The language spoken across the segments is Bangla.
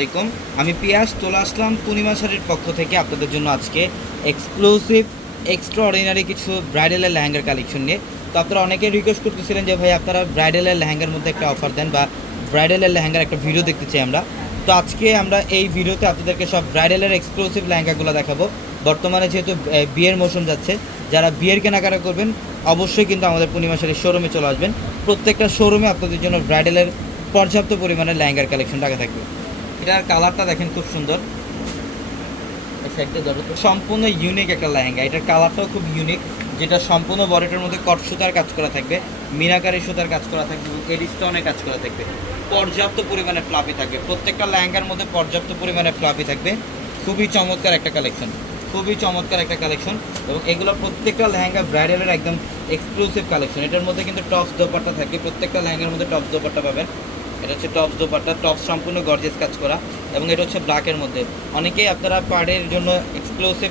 আসসালামাইকুম। আমি পিয়াস চলে আসলাম পূর্ণিমা শাড়ির পক্ষ থেকে আপনাদের জন্য আজকে এক্সক্লুসিভ এক্সট্রা অর্ডিনারি কিছু ব্রাইডালের লেহেঙ্গার কালেকশন নিয়ে। তো আপনারা অনেকে রিকোয়েস্ট করতেছিলেন যে ভাই আপনারা ব্রাইডালের লেহেঙ্গার মধ্যে একটা অফার দেন বা ব্রাইডালের লেহেঙ্গার একটা ভিডিও দেখতে চাই আমরা। তো আজকে আমরা এই ভিডিওতে আপনাদেরকে সব ব্রাইডালের এক্সক্লুসিভ লেহেঙ্গাগুলো দেখাবো। বর্তমানে যেহেতু বিয়ের মৌসুম যাচ্ছে, যারা বিয়ের কেনাকাটা করবেন অবশ্যই কিন্তু আমাদের পূর্ণিমা শাড়ির শোরুমে চলে আসবেন। প্রত্যেকটা শোরুমে আপনাদের জন্য ব্রাইডালের পর্যাপ্ত পরিমাণে লেহেঙ্গার কালেকশন রাখা থাকবে। এটার কালারটা দেখেন খুব সুন্দর, সম্পূর্ণ ইউনিক একটা লেহেঙ্গা। এটার কালারটাও খুব ইউনিক, যেটা সম্পূর্ণ বডিটার মধ্যে কট সুতার কাজ করা থাকবে, মিনাকারি সুতার কাজ করা থাকবে এবং এডি স্টোনের কাজ করা থাকবে। পর্যাপ্ত পরিমাণে ফ্লাফি থাকবে, প্রত্যেকটা লেহেঙ্গার মধ্যে পর্যাপ্ত পরিমাণে ফ্লাফি থাকবে। খুবই চমৎকার একটা কালেকশন, খুবই চমৎকার একটা কালেকশন। এবং এগুলো প্রত্যেকটা লেহেঙ্গা ব্রাইডালের একদম এক্সক্লুসিভ কালেকশন। এটার মধ্যে কিন্তু টপস দোপাট্টা থাকে, প্রত্যেকটা লেহেঙ্গার মধ্যে টপস দোপাট্টা পাবেন। এটা হচ্ছে টপস দোপাট্টা, টপস সম্পূর্ণ গর্জিয়াস কাজ করা এবং এটা হচ্ছে ব্ল্যাকের মধ্যে। অনেকেই আপনারা পার্টির জন্য এক্সক্লুসিভ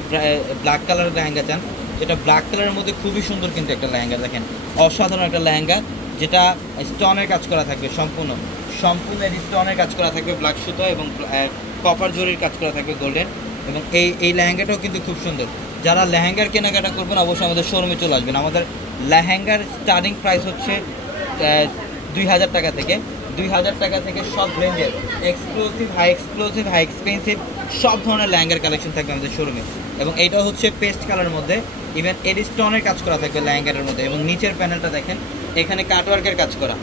ব্ল্যাক কালারের লেহেঙ্গা চান, যেটা ব্ল্যাক কালারের মধ্যে খুবই সুন্দর কিন্তু একটা লেহেঙ্গা। দেখেন অসাধারণ একটা লেহেঙ্গা, যেটা স্টোনের কাজ করা থাকবে, সম্পূর্ণ স্টোনের কাজ করা থাকবে, ব্ল্যাক সুতো এবং কপার জরির কাজ করা থাকবে গোল্ডেন। এবং এই লেহেঙ্গাটাও কিন্তু খুব সুন্দর। যারা লেহেঙ্গার কেনাকাটা করবেন অবশ্যই আমাদের শোরুমে চলে আসবেন। আমাদের লেহেঙ্গার স্টার্টিং প্রাইস হচ্ছে 2000 টাকা থেকে। 2000 টাকা থেকে সব রেঞ্জের এক্সক্লুসিভ, হাই এক্সপেন্সিভ সব ধরনের লেহেঙ্গার কালেকশন থাকবে আমাদের শোরুমে। এবং এইটা হচ্ছে পেস্ট কালারের মধ্যে, ইভেন এডি স্টোনের কাজ করা থাকবে লেহেঙ্গাটার মধ্যে। এবং নিচের প্যানেলটা দেখেন, এখানে কাটওয়ার্কের কাজ করা,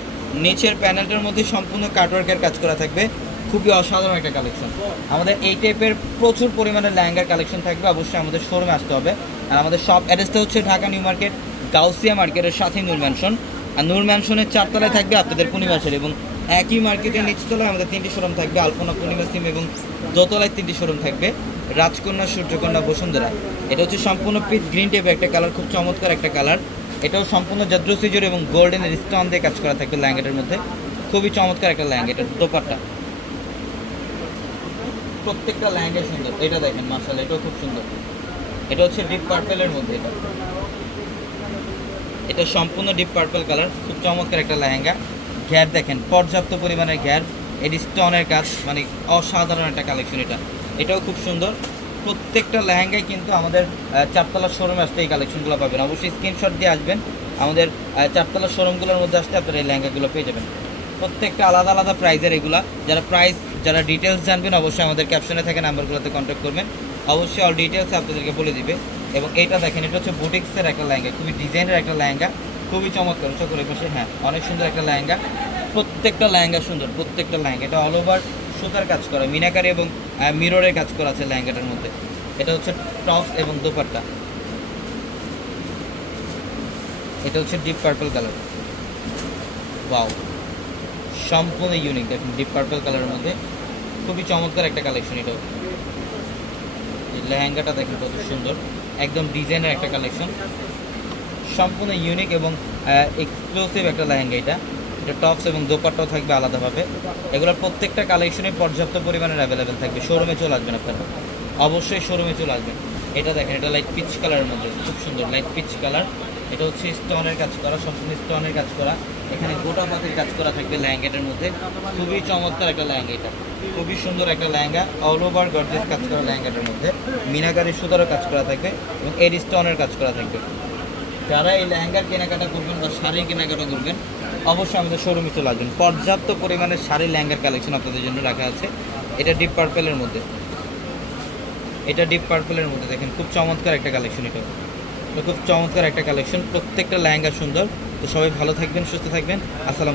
নিচের প্যানেলটার মধ্যে সম্পূর্ণ কাটওয়ার্কের কাজ করা থাকবে। খুবই অসাধারণ একটা কালেকশন। আমাদের এই টাইপের প্রচুর পরিমাণে লেহেঙ্গার কালেকশন থাকবে, অবশ্যই আমাদের শোরুমে আসতে হবে। আর আমাদের শপ অ্যাড্রেসটা হচ্ছে ঢাকা নিউ মার্কেট, গাউসিয়া মার্কেটের সাথে নূর ম্যানশন। আর নূর ম্যানশনের 4 তলায় থাকবে আপনাদের পূর্ণিমা শাড়ি। এবং একই মার্কেটের নিচতলায় আমাদের 3টি শোরুম থাকবে, আলপনা, পূর্ণিমা সিম, এবং দোতলায় 3টি শোরুম থাকবে, রাজকন্যা, সূর্যকন্যা, বসুন্ধরা। এটা হচ্ছে সম্পূর্ণ পিচ গ্রিন টাইপের একটা কালার, খুব চমৎকার একটা কালার। এটাও সম্পূর্ণ জাদ্রসি জরি এবং গোল্ডেনের স্টোন দিয়ে কাজ করা থাকবে লেহেঙ্গাটার মধ্যে। খুবই চমৎকার একটা লেহেঙ্গা। এটার দোপাট্টা, প্রত্যেকটা লেহেঙ্গা সুন্দর। এটা দেখেন মাশাআল্লাহ, এটাও খুব সুন্দর। এটা হচ্ছে ডিপ পার্পেলের মধ্যে, এটা সম্পূর্ণ ডিপ পার্পল কালার, খুব চমৎকার একটা লেহেঙ্গা। ঘ্যার দেখেন, পর্যাপ্ত পরিমাণের ঘ্যার, এটি স্টোনের কাজ, মানে অসাধারণ একটা কালেকশন। এটাও খুব সুন্দর। প্রত্যেকটা লেহেঙ্গায় কিন্তু আমাদের 4 তলার শোরুমে আসতে এই কালেকশনগুলো পাবেন। অবশ্যই স্ক্রিনশট দিয়ে আসবেন, আমাদের 4 তলার শোরুমগুলোর মধ্যে আসতে আপনারা এই লেহেঙ্গাগুলো পেয়ে যাবেন। প্রত্যেকটা আলাদা আলাদা প্রাইজের এগুলা। যারা ডিটেলস জানবেন অবশ্যই আমাদের ক্যাপশনে থাকা নাম্বারগুলোতে কন্ট্যাক্ট করবেন, অবশ্যই অল ডিটেলস আপনাদেরকে বলে দিবে। এবং এইটা দেখেন, এটা হচ্ছে বুটিক্সের একটা লেহেঙ্গা, খুবই ডিজাইনের একটা লেহেঙ্গা, খুবই চমৎকার। চোখের পাশে, হ্যাঁ, অনেক সুন্দর একটা লেহেঙ্গা। প্রত্যেকটা লেহেঙ্গা সুন্দর, প্রত্যেকটা লেহেঙ্গা। এটা অল ওভার সুতার কাজ করা, মিনাকারি এবং মিররের কাজ করা আছে লেহেঙ্গাটার মধ্যে। এটা হচ্ছে টপস এবং দোপাট্টা। এটা হচ্ছে ডিপ পার্পল কালার, ওয়াও, সম্পূর্ণ ইউনিক। দেখুন ডিপ পার্পল কালারের মধ্যে খুবই চমৎকার একটা কালেকশন। এটাও লেহেঙ্গাটা দেখেন কত সুন্দর, একদম ডিজাইনের একটা কালেকশন, সম্পূর্ণ ইউনিক এবং এক্সক্লুসিভ একটা লেহেঙ্গা। এটা টপস এবং দোপাট্টাও থাকবে আলাদাভাবে। এগুলোর প্রত্যেকটা কালেকশনে পর্যাপ্ত পরিমাণের অ্যাভেলেবেল থাকবে। শোরুমে চলে আসবেন আপনারা, অবশ্যই শোরুমে চলে আসবেন। এটা দেখেন, এটা লাইট পিচ কালারের মধ্যে, খুব সুন্দর লাইট পিচ কালার। এটা হচ্ছে স্টোনের কাজ করা, সম্পূর্ণ স্টোনের কাজ করা। এখানে গোটা পাতির কাজ করা থাকবে লেহেঙ্গাটার মধ্যে। খুবই চমৎকার একটা লেহেঙ্গা, এটা খুবই সুন্দর একটা লেহেঙ্গা। অল ওভার গর্জিয়াস কাজ করা লেহেঙ্গাটার মধ্যে, মিনাকারি সুতারও কাজ করা থাকবে এবং এডি স্টোনের কাজ করা থাকবে। যারা এই লেহেঙ্গার কেনাকাটা করবেন বা শাড়ির কেনাকাটা করবেন অবশ্যই আমাদের শোরুমে চলে আসবেন। পর্যাপ্ত পরিমাণে শাড়ি লেহেঙ্গার কালেকশন আপনাদের জন্য রাখা আছে। এটা ডিপ পার্পেলের মধ্যে, দেখেন খুব চমৎকার একটা কালেকশন। এটা খুব চমৎকার একটা কালেকশন, প্রত্যেকটা লেহেঙ্গা সুন্দর। তো সবাই ভালো থাকবেন, সুস্থ থাকবেন। আসসালাম।